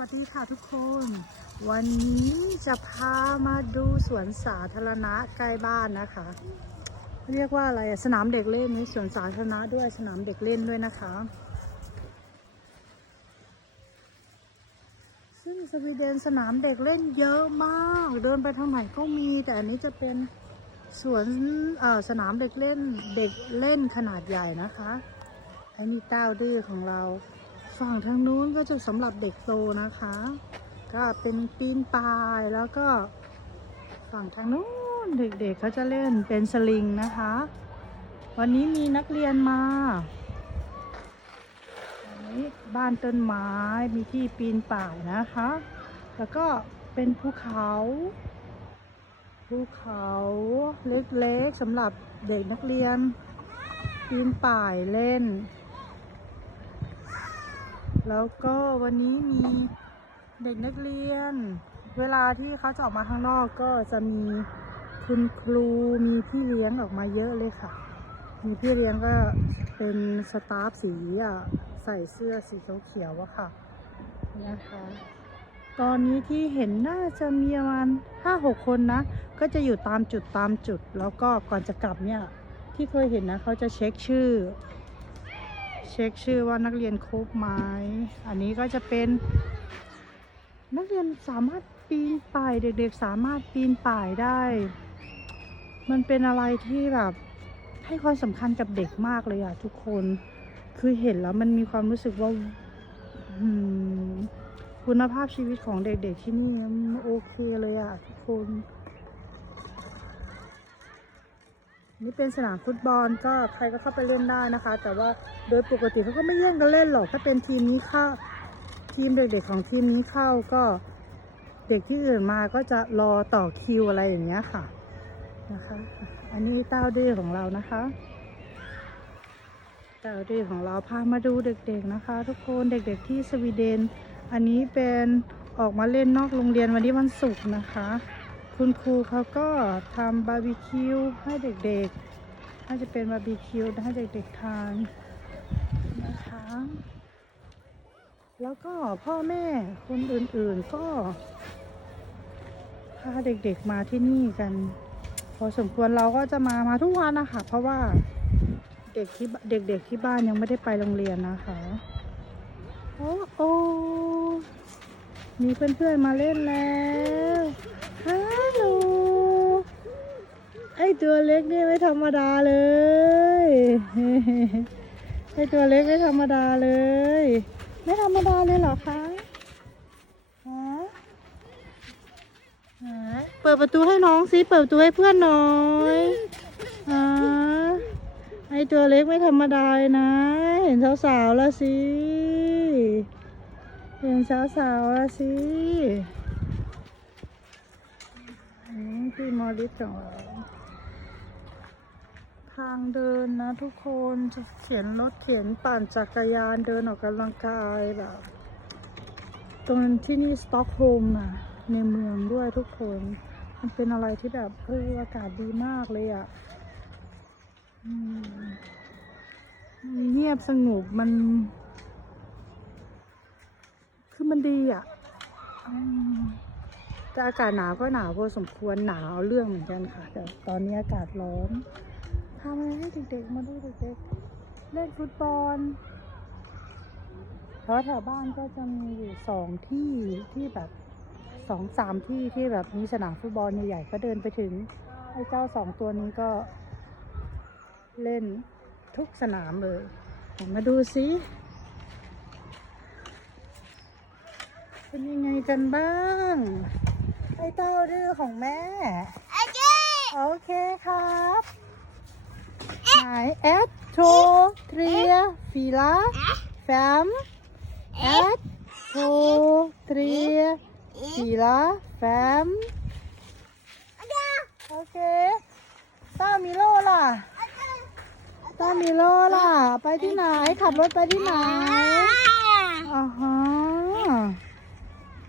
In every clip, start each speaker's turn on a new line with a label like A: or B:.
A: วัสดีค่ะทุกคน วันนี้จะพามาดูสวนสาธารณะใกล้บ้านนะคะ เรียกว่าอะไรสนามเด็กเล่นนี่สวนสาธารณะด้วยสนามเด็กเล่นด้วยนะคะ ซึ่งสวีเดนสนามเด็กเล่นเยอะมาก เดินไปทางไหนก็มี แต่อันนี้จะเป็นสวนสนามเด็กเล่นเด็กเล่นขนาดใหญ่นะคะอันนี้เต้าดื้อของเรา ฝั่งทางนู้นก็จะสำหรับเด็กโตนะคะ ก็เป็นปีนป่ายแล้วก็ ฝั่งทางนู้นเด็กๆเขาจะเล่นเป็นสลิงนะคะ วันนี้มีนักเรียนมาอันนี้บ้านต้นไม้มีที่ปีนป่ายนะคะ แล้วก็เป็นภูเขาภูเขาเล็กๆสำหรับเด็กนักเรียน ปีนป่ายเล่น แล้วก็วันนี้มีเด็กนักเรียน เวลาที่เขาจะออกมาข้างนอกก็จะมีคุณครูมีพี่เลี้ยงออกมาเยอะเลยค่ะ มีพี่เลี้ยงก็เป็นสตาฟสีอะใส่เสื้อสีเขียวๆอะค่ะนะคะตอนนี้ที่เห็นน่าจะมีประมาณห้าหกคนนะ ก็จะอยู่ตามจุดตามจุด แล้วก็ก่อนจะกลับเนี่ย ที่เคยเห็นนะเขาจะเช็คชื่อ เช็คชื่อว่านักเรียนครบไหมอันนี้ก็จะเป็น นักเรียนสามารถปีนป่าย เด็กๆ สามารถปีนป่ายได้ มันเป็นอะไรที่แบบให้ความสำคัญกับเด็กมากเลยอะทุกคน คือเห็นแล้วมันมีความรู้สึกว่าคุณภาพชีวิตของเด็กๆที่นี่โอเคเลยอะทุกคน นี่เป็นสนามฟุตบอลก็ใครก็เข้าไปเล่นได้นะคะ แต่ว่าโดยปกติเขาก็ไม่แย่งกันเล่นหรอก ถ้าเป็นทีมนี้เข้าทีมเด็กๆของทีมนี้เข้าก็เด็กที่อื่นมาก็จะรอต่อคิวอะไรอย่างเงี้ยค่ะนะคะ อันนี้เต้าดื้อของเรานะคะ เต้าดื้อของเราพามาดูเด็กๆนะคะ ทุกคนเด็กๆที่สวีเดน อันนี้เป็นออกมาเล่นนอกโรงเรียนวันนี้วันศุกร์นะคะ คุณครูเขาก็ทำบาร์บีคิวให้เด็กๆ น่าจะเป็นบาร์บีคิวให้เด็กๆทานนะคะ แล้วก็พ่อแม่คนอื่นๆก็พาเด็กๆมาที่นี่กัน พอสมควรเราก็จะมามาทุกวันนะคะ เพราะว่าเด็กที่เด็กๆที่บ้านยังไม่ได้ไปโรงเรียนนะคะโอ้โอมีเพื่อนๆมาเล่นแล้วฮัลโหลไอ ตัวเล็กนี่ไม่ธรรมดาเลยไอตัวเล็กไม่ธรรมดาเลย ไม่ธรรมดาเลยเหรอคะฮะฮะเปิดประตูให้น้องสิเปิดประตูให้เพื่อนหน่อยอ่าไอตัวเล็กไม่ธรรมดาเลยนะ เห็นสาวๆแล้วสิเห็นสาวๆแล้วสิพี่มอริสของเรา ทางเดินนะทุกคนจะเข็นรถเข็นปั่นจักรยานเดินออกกำลังกายแบบตรงที่นี่สต็อกโฮล์มอะในเมืองด้วยทุกคน มันเป็นอะไรที่แบบเอออากาศดีมากเลยอะเงียบสงบมัน คือมันดีอะแต่อากาศหนาวก็หนาวพอสมควรหนาวเรื่องเหมือนกันค่ะแต่ตอนนี้อากาศร้อน ทำอะไรให้เด็กๆมาดูเด็กๆเล่นฟุตบอลเพราะแถวบ้านก็จะมีอยู่สองที่ที่แบบสองสามที่ที่แบบมีสนามฟุตบอลใหญ่ๆก็เดินไปถึงไอ้เจ้าสองตัวนี้ก็เล่นทุกสนามเลย มาดูสิเป็นยังไงกันบ้าง ไอ้เต้าดื้อของแม่ โอเคครับ ไหนแอดโทเทรียฟีลาแฟมแอดโทเทรียฟีลาแฟมโอเคต้ามิโลล่ะต้ามิโลล่ะ ไปที่ไหน ขับรถไปที่ไหนอ่าฮะ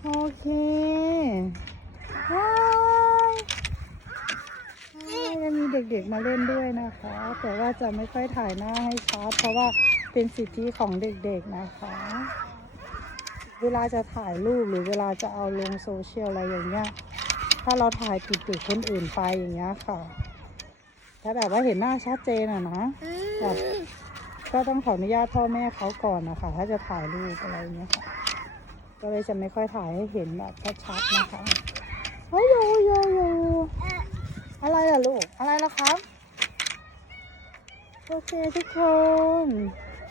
A: โอเคบายยังมีเด็กๆมาเล่นด้วยนะคะ แต่ว่าจะไม่ค่อยถ่ายหน้าให้ชัดเพราะว่าเป็นสิทธิของเด็กๆนะคะ เวลาจะถ่ายรูปหรือเวลาจะเอาลงโซเชียลอะไรอย่างเงี้ย ถ้าเราถ่ายติดติดคนอื่นไปอย่างเงี้ยค่ะ ถ้าแบบว่าเห็นหน้าชัดเจนอะนะแบบก็ต้องขออนุญาตพ่อแม่เขาก่อนนะคะ ถ้าจะถ่ายรูปอะไรอย่างเงี้ยค่ะ ก็เลยจะไม่ค่อยถ่ายให้เห็นแบบชัดๆนะคะโอ้ยโยโยโย ล่ะลูก อะไรล่ะครับ โอเคทุกคน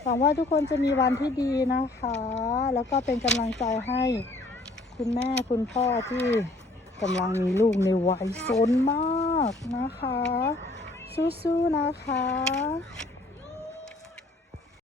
A: หวังว่าทุกคนจะมีวันที่ดีนะคะ แล้วก็เป็นกำลังใจให้คุณแม่คุณพ่อที่กำลังมีลูกในวัยซนมากนะคะ สู้ๆนะคะ